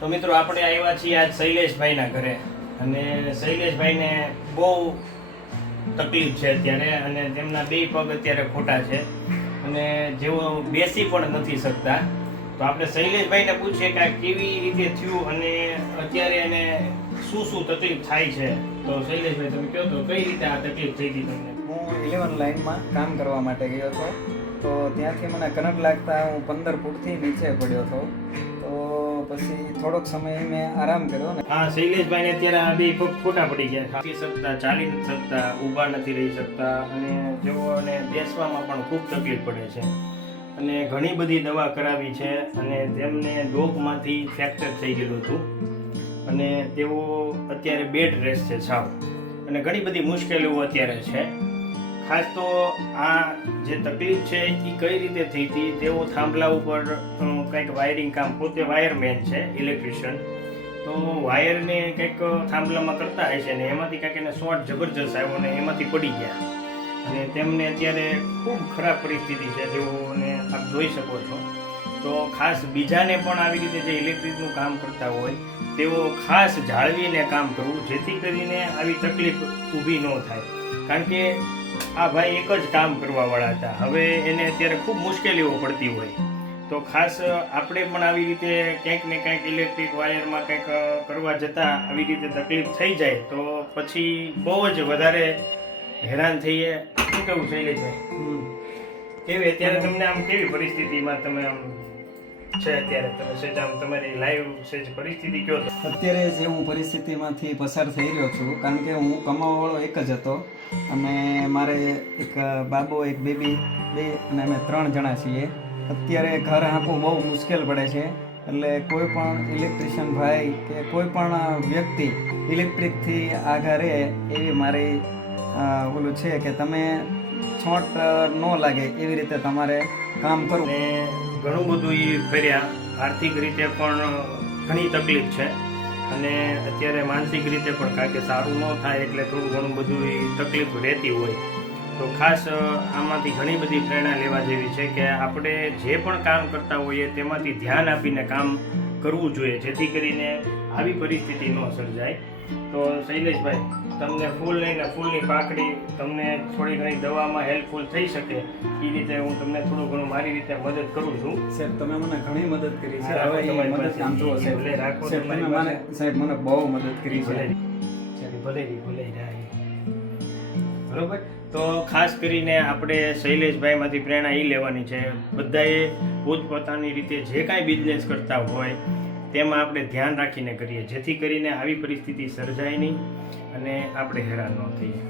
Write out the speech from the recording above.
તો મિત્રો આપણે આવ્યા છીએ આજ શૈલેષભાઈના ઘરે અને શૈલેષભાઈને બહુ તકલીફ છે અત્યારે અને તેમના બે પગ અત્યારે ખોટા છે અને જેઓ બેસી પણ નથી શકતા. તો આપણે શૈલેષભાઈને પૂછીએ કે આ કેવી રીતે થયું અને અત્યારે એને શું શું તકલીફ થાય છે. તો શૈલેષભાઈ તમે કહો તો કઈ રીતે આ તકલીફ થઈ હતી તમને? હું 11 લાઇનમાં કામ કરવા માટે ગયો હતો, તો ત્યાંથી મને કરંટ લાગતા હું 15 ફૂટથી નીચે પડ્યો હતો. તો પછી થોડોક સમય મેં આરામ કર્યો ને. હા, શૈલેષભાઈને અત્યારે આ બે પગ ખોટા પડી ગયા, ખાઈ શકતા, ચાલી નથી શકતા, ઊભા નથી રહી શકતા અને જેઓને બેસવામાં પણ ખૂબ તકલીફ પડે છે અને ઘણી બધી દવા કરાવી છે અને તેમને ડોકમાંથી ફ્રેક્ચર થઈ ગયેલું હતું અને તેઓ અત્યારે બેડ રેસ્ટ છે સાવ અને ઘણી બધી મુશ્કેલીઓ અત્યારે છે. ખાસ તો આ જે તકલીફ છે એ કઈ રીતે થઈ હતી, તેઓ થાંભલા ઉપર કંઈક વાયરિંગ કામ, પોતે વાયરમેન છે, ઇલેક્ટ્રિશિયન, તો વાયરને કંઈક થાંભલામાં કરતા હોય છે ને એમાંથી કંઈક એને શોર્ટ જબરજસ્ત આવ્યો અને એમાંથી પડી ગયા અને તેમને અત્યારે ખૂબ ખરાબ પરિસ્થિતિ છે જેઓને આપ જોઈ શકો છો. તો ખાસ બીજાને પણ આવી રીતે જે ઇલેક્ટ્રિકનું કામ કરતા હોય તેઓ ખાસ જાળવીને કામ કરવું, જેથી કરીને આવી તકલીફ ઊભી ન થાય. કારણ કે આ ભાઈ એક જ કામ કરવાવાળા હતા, હવે એને અત્યારે ખૂબ મુશ્કેલીઓ પડતી હોય તો ખાસ આપણે પણ આવી રીતે ક્યાંક ને ક્યાંક ઇલેક્ટ્રિક વાયરમાં કંઈક કરવા જતાં આવી રીતે તકલીફ થઈ જાય તો પછી બહુ જ વધારે હેરાન થઈએ. શું કેવું શૈલેષભાઈ? કેવી અત્યારે તમને આમ કેવી પરિસ્થિતિમાં તમે આમ છે અત્યારે તમે સેજ આમ તમારી લાઈવ સેજ પરિસ્થિતિ કયો? અત્યારે જે હું પરિસ્થિતિમાંથી પસાર થઈ રહ્યો છું, કારણ કે હું કમાવાવાળો એક જ હતો અને મારે એક બાબો, એક બેબી, બે અને અમે 3 જણા છીએ. અત્યારે ઘર આંકવું બહુ મુશ્કેલ પડે છે, એટલે કોઈ પણ ઇલેક્ટ્રિશિયન ભાઈ કે કોઈ પણ વ્યક્તિ ઇલેક્ટ્રિકથી આઘા રહે એવી મારી ઓલું છે કે તમે છોટ ન લાગે એવી રીતે તમારે કામ કરવું. અને ઘણું બધું એ ફર્યા, આર્થિક રીતે પણ ઘણી તકલીફ છે અને અત્યારે માનસિક રીતે પણ, કારણ કે સારું ન થાય એટલે થોડું ઘણું બધું એ તકલીફ રહેતી હોય. તો ખાસ આમાંથી ઘણી બધી પ્રેરણા લેવા જેવી છે કે આપણે જે પણ કામ કરતા હોઈએ તેમાંથી ધ્યાન આપીને કામ કરવું જોઈએ, જેથી કરીને આવી પરિસ્થિતિ ન સર્જાય. તો શૈલેષભાઈ, તમને ફૂલ લઈને ફૂલની પાકડી તમને થોડી ઘણી દવામાં હેલ્પફુલ થઈ શકે એ રીતે હું તમને થોડું ઘણું મારી રીતે મદદ કરું છું. સાહેબ, તમે મને ઘણી મદદ કરી છે. હવે હવે એ મદદ આમ જુઓ સાહેબ, સાહેબ મને બહુ મદદ કરી છે. ભલે જાય બરોબર. તો ખાસ કરીને આપણે શૈલેષભાઈમાંથી પ્રેરણા એ લેવાની છે, બધાએ પોતપોતાની રીતે જે કાંઈ બિઝનેસ કરતા હોય તેમાં આપણે ધ્યાન રાખીને કરીએ, જેથી કરીને આવી પરિસ્થિતિ સર્જાય નહીં અને આપણે હેરાન ન થઈએ.